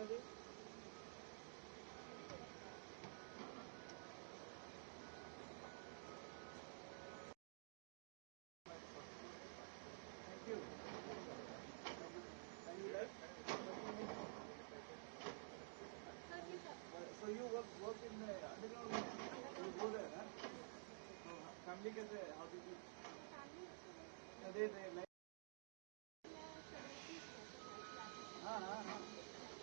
अभी? Thank you. And you like? So you work in the underground? You go there, huh? So family कैसे? How did you? they like? हाँ हाँ हाँ.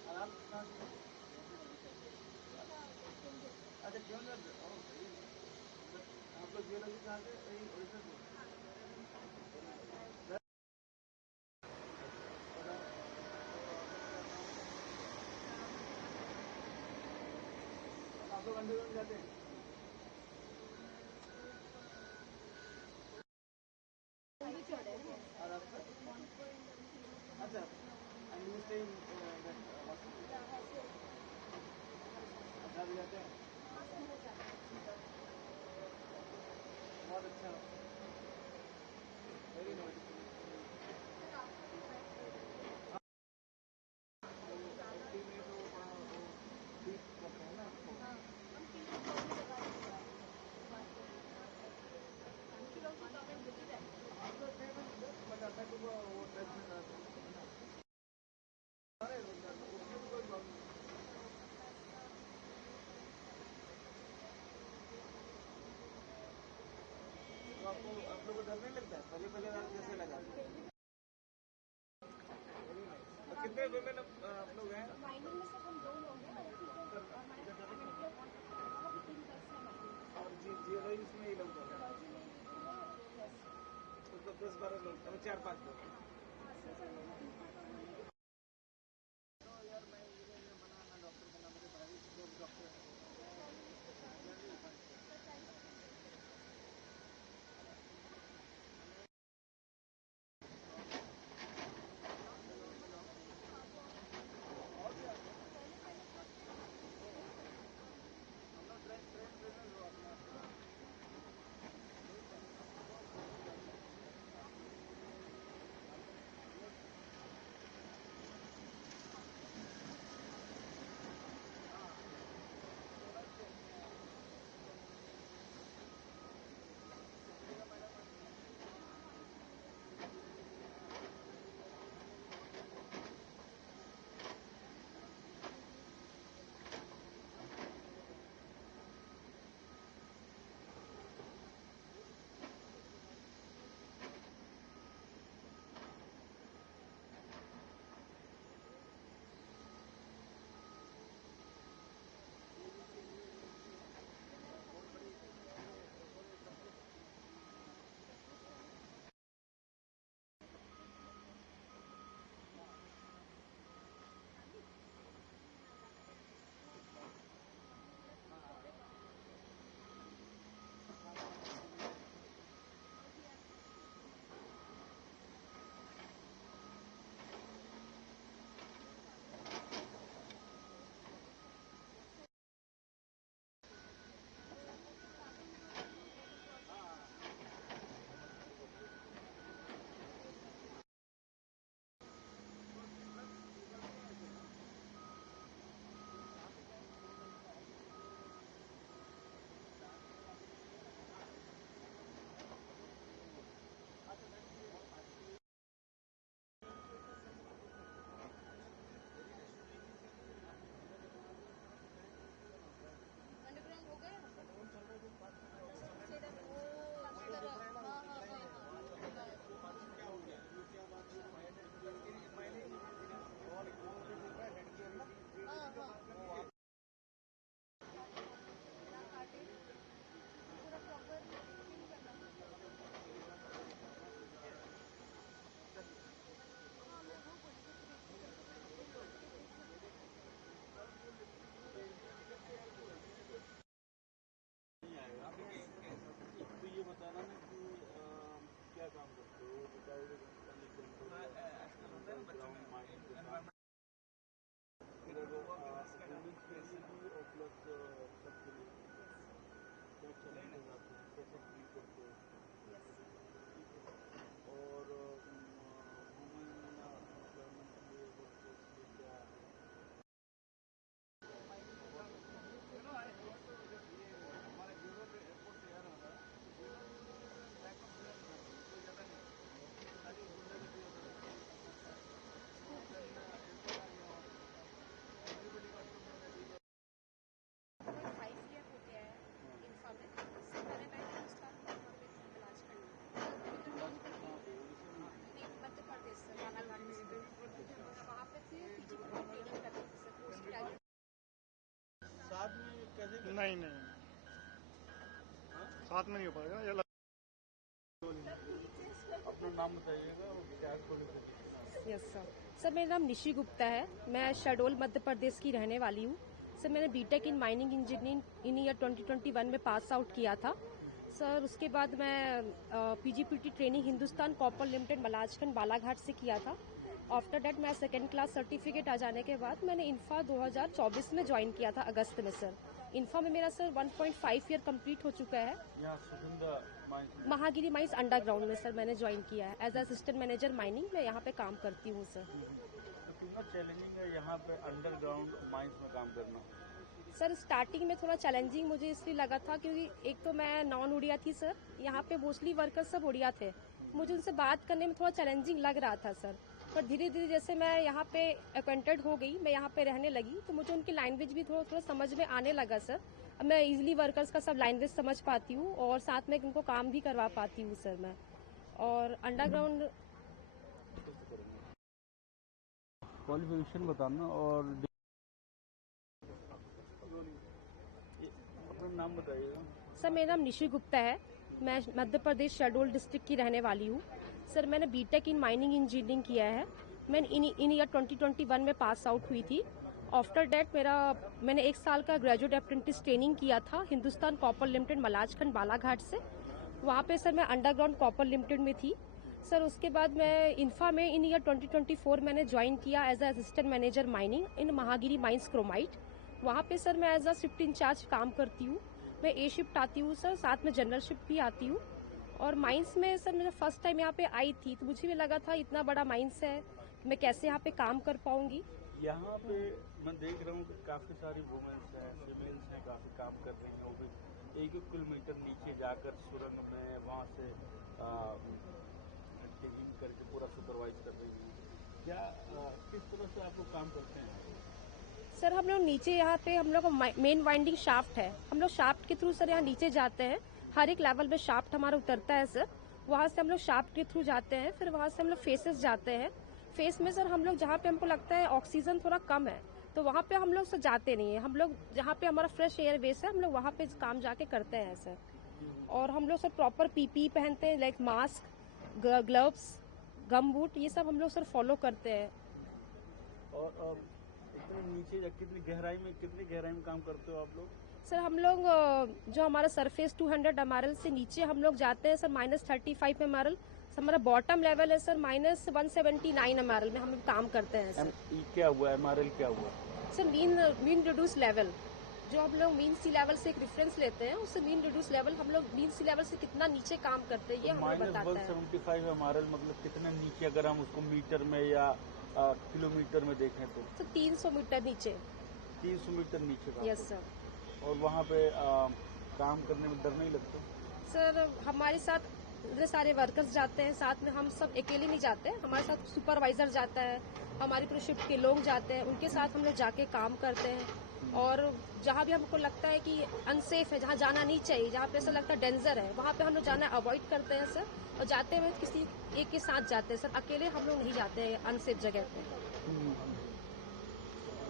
और आप कहाँ से? अच्छा क्यों ना? ओह सही है. आप लोग जियोलॉजी कहाँ से? वही उड़ीसा से. आप लोग अंडरग्राउंड जाते हैं? और आपका? अच्छा. And you stay in that hostel? अच्छा भी जाते हैं? बहुत अच्छा. Very nice. छुट्टी में तो वो बीच करते हैं ना आपको. बट आता तो वो ड्रेस में रहता है ना. अरे उसमें भी कोई प्रॉब्लम नहीं. तो आपको आप लोग को डर नहीं लगता है? पहले पहले बार कैसे लगा? और कितने वुमेन आप लोग हैं? माइनिंग में सब हम 2 लोग हैं और जियोलॉजिस्ट में ही लोग हैं. तो 10-12 लोग, 4-5 लोग. यार मैं बनाना डॉक्टर बना, मेरे भाई लोग डॉक्टर हैं. तो ये बताना ना कि क्या काम करते हो, बताओगे आजकल होता है ना बच्चों में एनवायरमेंट प्लस सबके लिए क्या चैलेंजेस आते हैं, कैसा फील करते हो? ठीक है. और वुमेन एम्प्लॉयमेंट के लिए वर्कफोर्स के लिए क्या हाथ में नहीं हो पाएगा या अपना नाम बताइएगा और क्या क्वालिफिकेशन। Yes sir. सर मेरा नाम निशी गुप्ता है, मैं शहडोल मध्य प्रदेश की रहने वाली हूँ। सर मैंने BTech in mining engineering in year 2021 में पास आउट किया था। सर उसके बाद मैं PGPT training Hindustan Copper Limited Malajkhand Balaghat से किया था। आफ्टर दैट मैं सेकेंड क्लास सर्टिफिकेट आ जाने के बाद मैंने इन्फा 2024 में ज्वाइन किया था अगस्त में। सर इन्फा में मेरा सर 1.5 ईयर कंप्लीट हो चुका है। महागिरी माइंस अंडरग्राउंड में सर मैंने ज्वाइन किया है एज असिस्टेंट मैनेजर माइनिंग। मैं यहाँ पे काम करती हूँ सर। कितना चैलेंजिंग है यहाँ पे अंडरग्राउंड माइंस में काम करना? सर स्टार्टिंग में थोड़ा चैलेंजिंग मुझे इसलिए लगा था क्योंकि एक तो मैं नॉन उड़िया थी सर, यहाँ पे मोस्टली वर्कर्स सब उड़िया थे। मुझे उनसे बात करने में थोड़ा चैलेंजिंग लग रहा था सर। पर धीरे धीरे जैसे मैं यहाँ पे एक्वेंटेड हो गई, मैं यहाँ पे रहने लगी, तो मुझे उनकी लैंग्वेज भी थोड़ा थोड़ा समझ में आने लगा सर। अब मैं इजीली वर्कर्स का सब लैंग्वेज समझ पाती हूँ और साथ में उनको काम भी करवा पाती हूँ सर मैं। और अंडरग्राउंड क्वालिफिकेशन बताना और अपना नाम बताइएगा। सर मेरा नाम निशी गुप्ता है, मैं मध्य प्रदेश शहडोल डिस्ट्रिक्ट की रहने वाली हूँ। सर मैंने बीटेक इन माइनिंग इंजीनियरिंग किया है। मैं इन ईयर 2021 में पास आउट हुई थी। आफ्टर डैट मैंने 1 साल का ग्रेजुएट अप्रेंटिस ट्रेनिंग किया था हिंदुस्तान कॉपर लिमिटेड मलाजखंड बालाघाट से। वहाँ पे सर मैं अंडरग्राउंड कॉपर लिमिटेड में थी। सर उसके बाद मैं इन्फा में इन ईयर 2024 मैंने ज्वाइन किया as assistant manager mining in Mahagiri mines chromite. वहाँ पे सर मैं एज अ शिफ्ट इंचार्ज काम करती हूँ। मैं ए शिफ्ट आती हूँ सर, साथ में जनरल शिफ्ट भी आती हूँ। और माइंस में सर मेरा फर्स्ट टाइम यहाँ पे आई थी तो मुझे भी लगा था इतना बड़ा माइंस है, मैं कैसे यहाँ पे काम कर पाऊंगी। यहाँ पे मैं देख रहा हूँ कि काफ़ी सारी वुमेन्स हैं, फीमेल्स हैं, काफ़ी काम कर रही हैं। वो भी 1 किलोमीटर नीचे जाकर सुरंग में वहाँ से डिगिंग करके पूरा सुपरवाइज कर रही हैं। क्या किस तरह से आप लोग काम करते हैं? सर हम लोग नीचे यहाँ पे हम लोग का मेन वाइंडिंग शाफ्ट है, हम लोग शाफ्ट के थ्रू सर यहाँ नीचे जाते हैं। हर एक लेवल में शाफ्ट हमारा उतरता है सर, वहाँ से हम लोग शाफ्ट के थ्रू जाते हैं। फिर वहाँ से हम लोग फेसेस जाते हैं। फेस में सर हम लोग जहाँ पे हमको लगता है ऑक्सीजन थोड़ा कम है तो वहाँ पे हम लोग सर जाते नहीं है। हम लोग जहाँ पे हमारा फ्रेश एयर बेस है हम लोग वहाँ पे काम जाके करते हैं सर। और हम लोग सर प्रॉपर पीपी पहनते हैं, लाइक मास्क, ग्लव्स, गम बूट, ये सब हम लोग सर फॉलो करते हैं। और इतने नीचे या कितनी गहराई में काम करते हो आप लोग? सर हम लोग जो हमारा सरफेस 200 MRL से नीचे हम लोग जाते हैं सर -35 MRL। हमारा बॉटम लेवल है सर -179 MRL में हम लोग काम करते हैं सर। क्या हुआ MRL क्या हुआ? सर मीन रिड्यूस लेवल, जो हम लोग मीन सी लेवल से एक रेफरेंस लेते हैं, उससे मीन रिड्यूस लेवल हम लोग मीन सी लेवल से कितना नीचे काम करते हैं ये हमें बताता है। -175 MRL मतलब कितना नीचे, अगर हम उसको मीटर में या किलोमीटर में देखें तो? सर 300 मीटर नीचे। 300 मीटर नीचे काम। Yes sir. और वहाँ पे काम करने में डर नहीं लगता? सर हमारे साथ इतने सारे वर्कर्स जाते हैं, साथ में हम सब अकेले नहीं जाते हैं, हमारे साथ सुपरवाइजर जाता है, हमारी पूरी शिफ्ट के लोग जाते हैं, उनके साथ हम लोग जाके काम करते हैं। और जहाँ भी हमको लगता है कि अनसेफ है, जहाँ जाना नहीं चाहिए, जहाँ पे ऐसा लगता है डेंजर है, वहाँ पे हम लोग जाना अवॉइड करते हैं सर। और जाते हुए किसी एक के साथ जाते हैं सर, अकेले हम लोग नहीं जाते हैं अनसेफ जगह पे।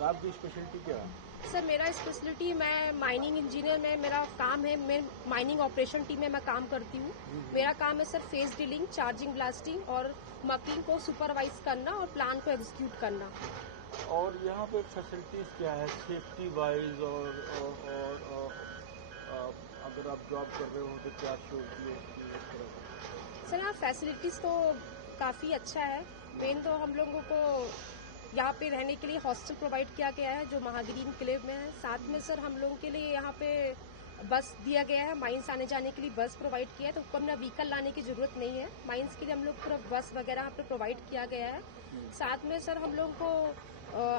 आपकी स्पेशलिटी क्या है? सर मेरा स्पेशलिटी, मैं माइनिंग इंजीनियर में मेरा काम है, मैं माइनिंग ऑपरेशन टीम में मैं काम करती हूँ। मेरा काम है sir face dealing, charging, blasting और मकिंग को सुपरवाइज करना और प्लान को एग्जीक्यूट करना। और यहाँ पे फैसिलिटीज क्या है सेफ्टी वाइज? और अगर आप जॉब कर रहे हो तो क्या सिक्योरिटी होती है इस तरह का? सर यहाँ फैसिलिटीज तो काफ़ी अच्छा है। मेन तो हम लोगों को यहाँ पे रहने के लिए हॉस्टल प्रोवाइड किया गया है जो महागिरी एन्क्लेव में है। साथ में सर हम लोगों के लिए यहाँ पे बस दिया गया है, माइंस आने जाने के लिए बस प्रोवाइड किया है, तो अपना व्हीकल लाने की जरूरत नहीं है। माइंस के लिए हम लोग पूरा बस वगैरह यहाँ पे प्रोवाइड किया गया है। साथ में सर हम लोगों को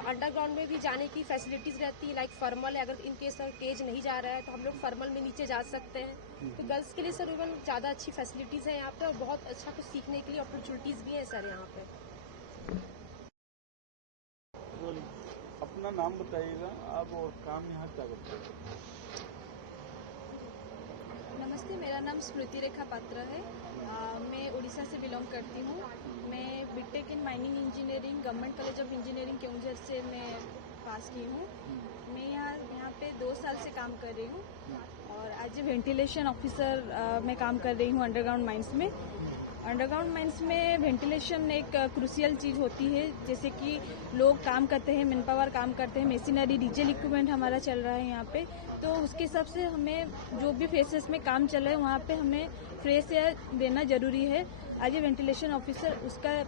अंडरग्राउंड में भी जाने की फैसिलिटीज रहती है, लाइक फर्मल है, अगर इनकेस सर केज नहीं जा रहा है तो हम लोग फर्मल में नीचे जा सकते हैं। तो गर्ल्स के लिए सर इवन ज़्यादा अच्छी फैसिलिटीज़ है यहाँ पे और बहुत अच्छा कुछ सीखने के लिए अपॉर्चुनिटीज़ भी है सर यहाँ पे। अपना नाम बताइएगा आप और काम यहाँ क्या करते हैं? नमस्ते, मेरा नाम स्मृति रेखा पात्र है। मैं उड़ीसा से बिलोंग करती हूँ। मैं BTech in mining engineering government college of engineering Keonjhar से मैं पास की हूँ। मैं यहाँ पे 2 साल से काम कर रही हूँ। और एज ए वेंटिलेशन ऑफिसर मैं काम कर रही हूँ अंडरग्राउंड माइंस में। अंडरग्राउंड माइंस में वेंटिलेशन एक क्रूशियल चीज़ होती है। जैसे कि लोग काम करते हैं, मैन पावर काम करते हैं, मशीनरी डीजल इक्विपमेंट हमारा चल रहा है यहाँ पे, तो उसके हिसाब से हमें जो भी फेसेस में काम चल रहा है वहाँ पे हमें फ्रेश एयर देना ज़रूरी है। एज ए वेंटिलेशन ऑफिसर उसका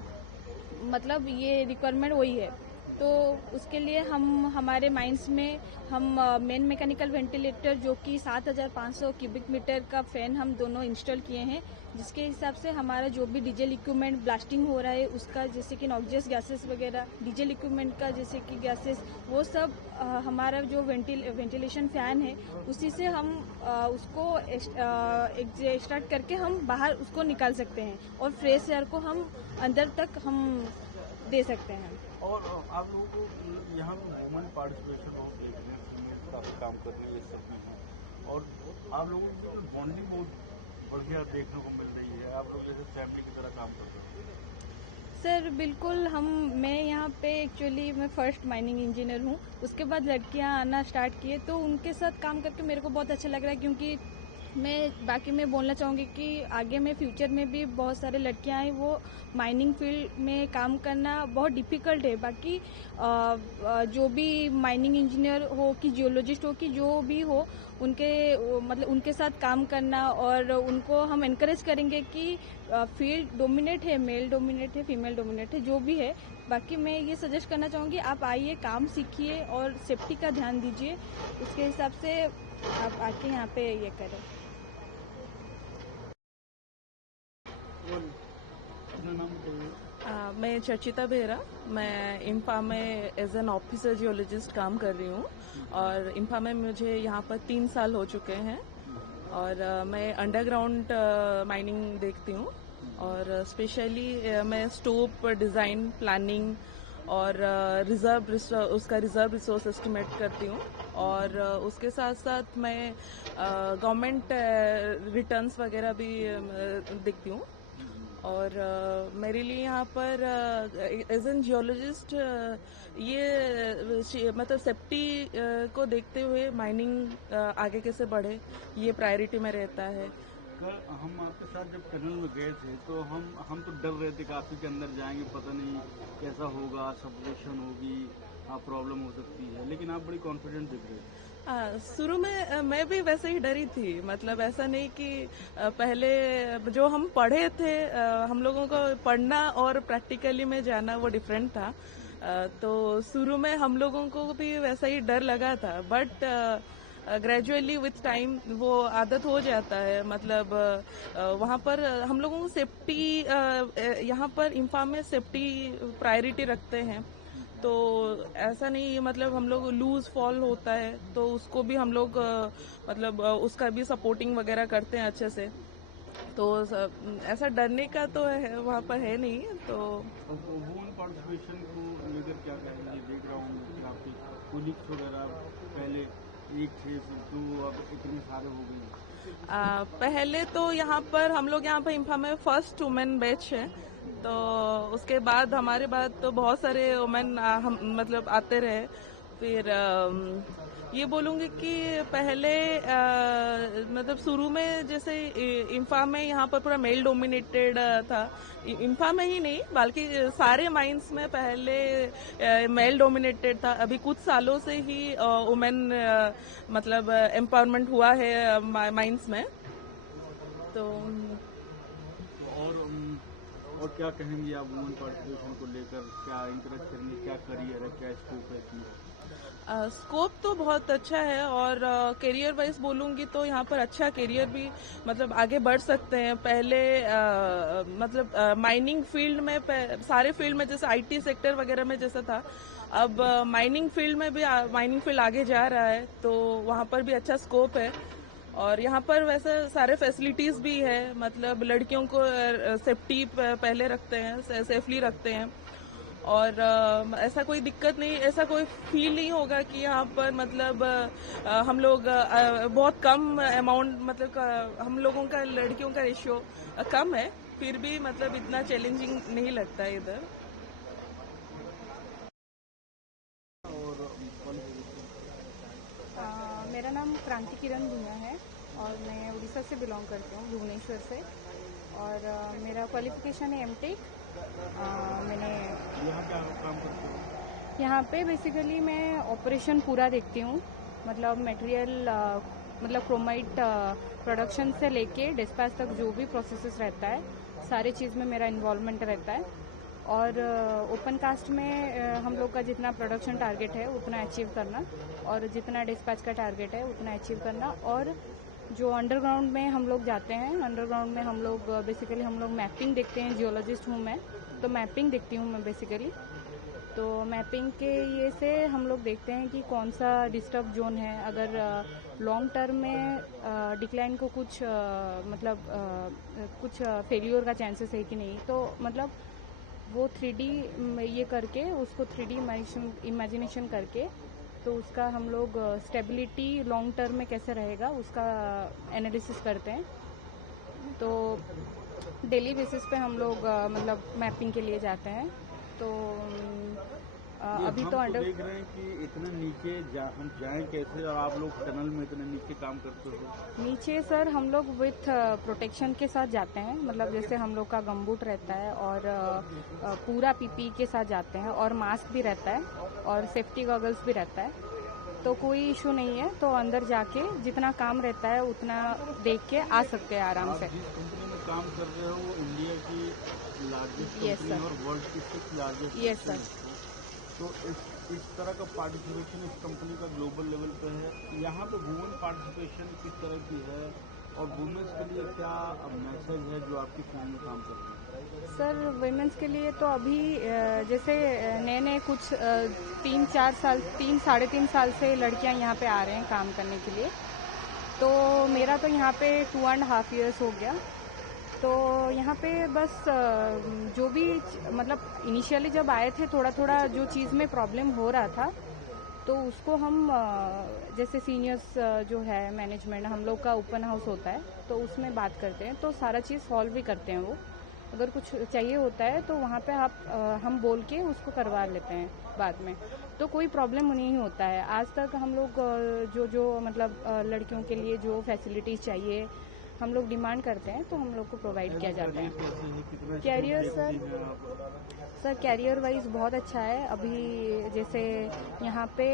मतलब ये रिक्वायरमेंट वही है। तो उसके लिए हम हमारे माइंस में हम मेन मैकेनिकल वेंटिलेटर जो कि 7500 क्यूबिक मीटर का फैन हम दोनों इंस्टॉल किए हैं, जिसके हिसाब से हमारा जो भी डीजल इक्विपमेंट ब्लास्टिंग हो रहा है उसका, जैसे कि नॉक्सियस गैसेस वगैरह डीजल इक्विपमेंट का जैसे कि गैसेस, वो सब हमारा जो वेंटिलेशन फैन है उसी से हम उसको एक्सट्रैक्ट करके हम बाहर उसको निकाल सकते हैं और फ्रेश एयर को हम अंदर तक हम दे सकते हैं। और आप लोगों को यहाँ वुमेन पार्टिसिपेशन हो, देखने में काफ़ी काम करने ये सब भी हैं, और आप लोगों की तो बॉन्डिंग बहुत बढ़िया देखने को मिल रही है। आप लोग जैसे फैमिली की तरह काम कर रहे हैं। सर बिल्कुल, मैं यहाँ पे एक्चुअली मैं फर्स्ट माइनिंग इंजीनियर हूँ। उसके बाद लड़कियाँ आना स्टार्ट किए तो उनके साथ काम करके मेरे को बहुत अच्छा लग रहा है, क्योंकि मैं बोलना चाहूँगी कि आगे में फ्यूचर में भी बहुत सारे लड़कियाँ हैं, वो माइनिंग फील्ड में काम करना बहुत डिफ़िकल्ट है। बाकी जो भी माइनिंग इंजीनियर हो कि जियोलॉजिस्ट हो कि जो भी हो, उनके साथ काम करना, और उनको हम इनकरेज करेंगे कि फील्ड डोमिनेट है, मेल डोमिनेट है, फीमेल डोमिनेट है, जो भी है। बाकी मैं ये सजेस्ट करना चाहूँगी, आप आइए, काम सीखिए और सेफ्टी का ध्यान दीजिए, उसके हिसाब से आप आके यहाँ पे ये करें। अपना नाम बताइए। मैं चर्चिता बेहरा, मैं इम्फा में एज एन ऑफिसर जियोलॉजिस्ट काम कर रही हूँ, और इम्फा में मुझे यहाँ पर 3 साल हो चुके हैं, और मैं अंडरग्राउंड माइनिंग देखती हूँ, और स्पेशली मैं स्टोप डिज़ाइन, प्लानिंग और उसका रिजर्व रिसोर्स एस्टिमेट करती हूँ, और उसके साथ साथ मैं गवर्नमेंट रिटर्न्स वगैरह भी देखती हूँ। और मेरे लिए यहाँ पर एज एन जियोलॉजिस्ट ये मतलब सेफ्टी को देखते हुए माइनिंग आगे कैसे बढ़े, ये प्रायोरिटी में रहता है। कल हम आपके साथ जब टनल में गए थे तो हम तो डर रहे थे काफ़ी के अंदर जाएंगे, पता नहीं कैसा होगा, सफोकेशन होगी, प्रॉब्लम हो सकती है, लेकिन आप बड़ी कॉन्फिडेंट दिख रहे थे। शुरू में मैं भी वैसे ही डरी थी। मतलब ऐसा नहीं कि पहले जो हम पढ़े थे, हम लोगों को पढ़ना और प्रैक्टिकली में जाना वो डिफरेंट था। तो शुरू में हम लोगों को भी वैसा ही डर लगा था, बट ग्रेजुअली विथ टाइम वो आदत हो जाता है। मतलब वहाँ पर हम लोगों को सेफ्टी, यहाँ पर इम्फा में सेफ्टी प्रायोरिटी रखते हैं, तो ऐसा नहीं, मतलब हम लोग लूज फॉल होता है तो उसको भी हम लोग मतलब उसका भी सपोर्टिंग वगैरह करते हैं अच्छे से। तो ऐसा डरने का तो है वहाँ पर है नहीं। तो वुमेन पार्टिसिपेशन को लेकर क्या कहेंगे? देख रहा हूँ कि आपके कोलिग्स वगैरह पहले एक थे, तो अब इतने सारे हो गए। पहले तो यहाँ पर हम लोग यहाँ पर इम्फा में फर्स्ट वुमेन बैच है, तो उसके बाद हमारे बाद तो बहुत सारे वुमेन हम मतलब आते रहे। फिर ये बोलूँगी कि पहले मतलब शुरू में जैसे इम्फा में यहाँ पर पूरा मेल डोमिनेटेड था। इम्फा में ही नहीं बल्कि सारे माइंस में पहले मेल डोमिनेटेड था। अभी कुछ सालों से ही वुमेन मतलब एम्पावरमेंट हुआ है माइंस में। तो और क्या कहेंगे आप वुमेन पार्टिसिपेशन को लेकर? क्या इंकरेज करेंगे? क्या करियर है, क्या स्कोप है इसमें? स्कोप तो बहुत अच्छा है, और करियर वाइज बोलूँगी तो यहाँ पर अच्छा करियर भी मतलब आगे बढ़ सकते हैं। पहले मतलब माइनिंग फील्ड में सारे फील्ड में जैसे आईटी सेक्टर वगैरह में जैसा था, अब माइनिंग फील्ड में भी माइनिंग फील्ड आगे जा रहा है, तो वहाँ पर भी अच्छा स्कोप है। और यहाँ पर वैसे सारे फैसिलिटीज़ भी है, मतलब लड़कियों को सेफ्टी पहले रखते हैं, सेफली रखते हैं, और ऐसा कोई दिक्कत नहीं, ऐसा कोई फील नहीं होगा कि यहाँ पर मतलब हम लोग बहुत कम अमाउंट, मतलब हम लोगों का लड़कियों का रेशियो कम है, फिर भी मतलब इतना चैलेंजिंग नहीं लगता है इधर। मेरा नाम क्रांति किरण भुइयां है। और मैं उड़ीसा से बिलोंग करती हूँ, भुवनेश्वर से। और मेरा क्वालिफिकेशन है एमटेक। मैंने यहाँ क्या काम करते हो? यहाँ पे बेसिकली मैं ऑपरेशन पूरा देखती हूँ, मतलब मटेरियल मतलब क्रोमाइट प्रोडक्शन से लेके डिस्पैच तक जो भी प्रोसेसेस रहता है सारे चीज़ में मेरा इन्वॉल्वमेंट रहता है। और ओपन कास्ट में हम लोग का जितना प्रोडक्शन टारगेट है उतना अचीव करना, और जितना डिस्पैच का टारगेट है उतना अचीव करना। और जो अंडरग्राउंड में हम लोग जाते हैं, अंडरग्राउंड में हम लोग बेसिकली हम लोग मैपिंग देखते हैं। जियोलॉजिस्ट हूँ मैं, तो मैपिंग देखती हूँ मैं बेसिकली। तो मैपिंग के ये से हम लोग देखते हैं कि कौन सा डिस्टर्ब जोन है, अगर लॉन्ग टर्म में डिक्लाइन को कुछ कुछ फेलियर का चांसेस है कि नहीं। तो मतलब वो 3D ये करके उसको 3D इमेजिनेशन करके तो उसका हम लोग स्टेबिलिटी लॉन्ग टर्म में कैसे रहेगा उसका एनालिसिस करते हैं। तो डेली बेसिस पे हम लोग मतलब मैपिंग के लिए जाते हैं। तो अभी तो हम देख रहे हैं कि इतने नीचे हम जाएं कैसे, और आप लोग टनल में इतने नीचे काम करते हो? नीचे सर हम लोग विथ प्रोटेक्शन के साथ जाते हैं, मतलब जैसे हम लोग का गमबूट रहता है और पूरा पीपी के साथ जाते हैं, और मास्क भी रहता है और सेफ्टी गॉगल्स भी रहता है। तो कोई इशू नहीं है। तो अंदर जाके जितना काम रहता है उतना देख के आ सकते हैं आराम से। जिस कंपनी में काम कर रहे हो वो इंडिया की लार्जेस्ट Yes, कंपनी sir. और वर्ल्ड की 6th लार्जेस्ट। Yes, sir. तो इस तरह का पार्टिसिपेशन इस कंपनी का ग्लोबल लेवल पे है। यहाँ पे वुमेन पार्टिसिपेशन किस तरह की है, और वुमेन्स के लिए क्या मैसेज है जो आपकी फील्ड में काम कर रहे हैं? सर वुमेन्स के लिए तो अभी जैसे नए नए कुछ 3-4 साल 3-3.5 साल से लड़कियां यहाँ पे आ रहे हैं काम करने के लिए। तो मेरा तो यहाँ पे 2.5 years हो गया। तो यहाँ पे बस जो भी मतलब इनिशियली जब आए थे थोड़ा थोड़ा जो चीज़ में प्रॉब्लम हो रहा था तो उसको हम जैसे सीनियर्स जो है मैनेजमेंट, हम लोग का ओपन हाउस होता है तो उसमें बात करते हैं, तो सारा चीज़ सॉल्व भी करते हैं। वो अगर कुछ चाहिए होता है तो वहाँ पे हम बोल के उसको करवा लेते हैं बाद में, तो कोई प्रॉब्लम नहीं होता है। आज तक हम लोग जो मतलब लड़कियों के लिए जो फैसिलिटीज़ चाहिए हम लोग डिमांड करते हैं तो हम लोग को प्रोवाइड किया जाता है। कैरियर सर कैरियर वाइज बहुत अच्छा है। अभी जैसे यहाँ पे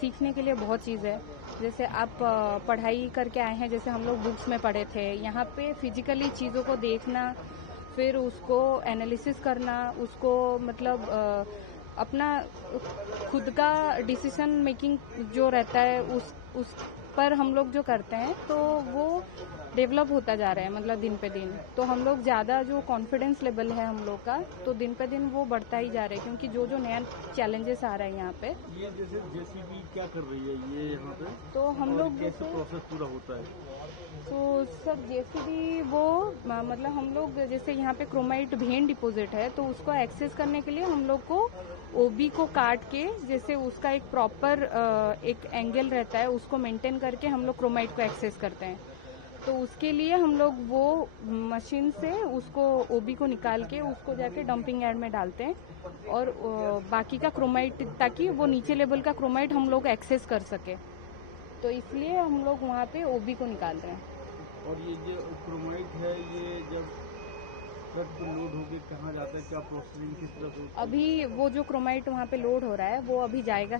सीखने के लिए बहुत चीज़ है। जैसे आप पढ़ाई करके आए हैं, जैसे हम लोग बुक्स में पढ़े थे, यहाँ पे फिजिकली चीज़ों को देखना, फिर उसको एनालिसिस करना, उसको मतलब अपना खुद का डिसीजन मेकिंग जो रहता है उस पर हम लोग जो करते हैं तो वो डेवलप होता जा रहा है, मतलब दिन पे दिन। तो हम लोग ज़्यादा जो कॉन्फिडेंस लेवल है हम लोग का तो दिन पे दिन वो बढ़ता ही जा रहा है, क्योंकि जो नया चैलेंजेस आ रहा है यहाँ पे। ये जैसे जेसीबी क्या कर रही है ये यहाँ पे, तो हम लोग कैसे जैसे प्रोसेस पूरा होता है? तो सब जेसीबी वो मतलब हम लोग जैसे यहाँ पे क्रोमाइट भेन डिपॉजिट है तो उसको एक्सेस करने के लिए हम लोग को ओबी को काट के जैसे उसका एक प्रॉपर एक एंगल रहता है उसको मेंटेन करके हम लोग क्रोमाइट को एक्सेस करते हैं। तो उसके लिए हम लोग वो मशीन से उसको ओबी को निकाल के उसको जाके डंपिंग यार्ड में डालते हैं, और बाकी का क्रोमाइट ताकि वो नीचे लेवल का क्रोमाइट हम लोग एक्सेस कर सके, तो इसलिए हम लोग वहाँ पे ओबी को निकाल रहे हैं। और ये जो क्रोमाइट है ये जब ट्रक पे लोड होके कहाँ जाता है, क्या प्रोसेसिंग किस तरह से होती है? अभी वो जो क्रोमाइट वहाँ पे लोड हो रहा है वो अभी जाएगा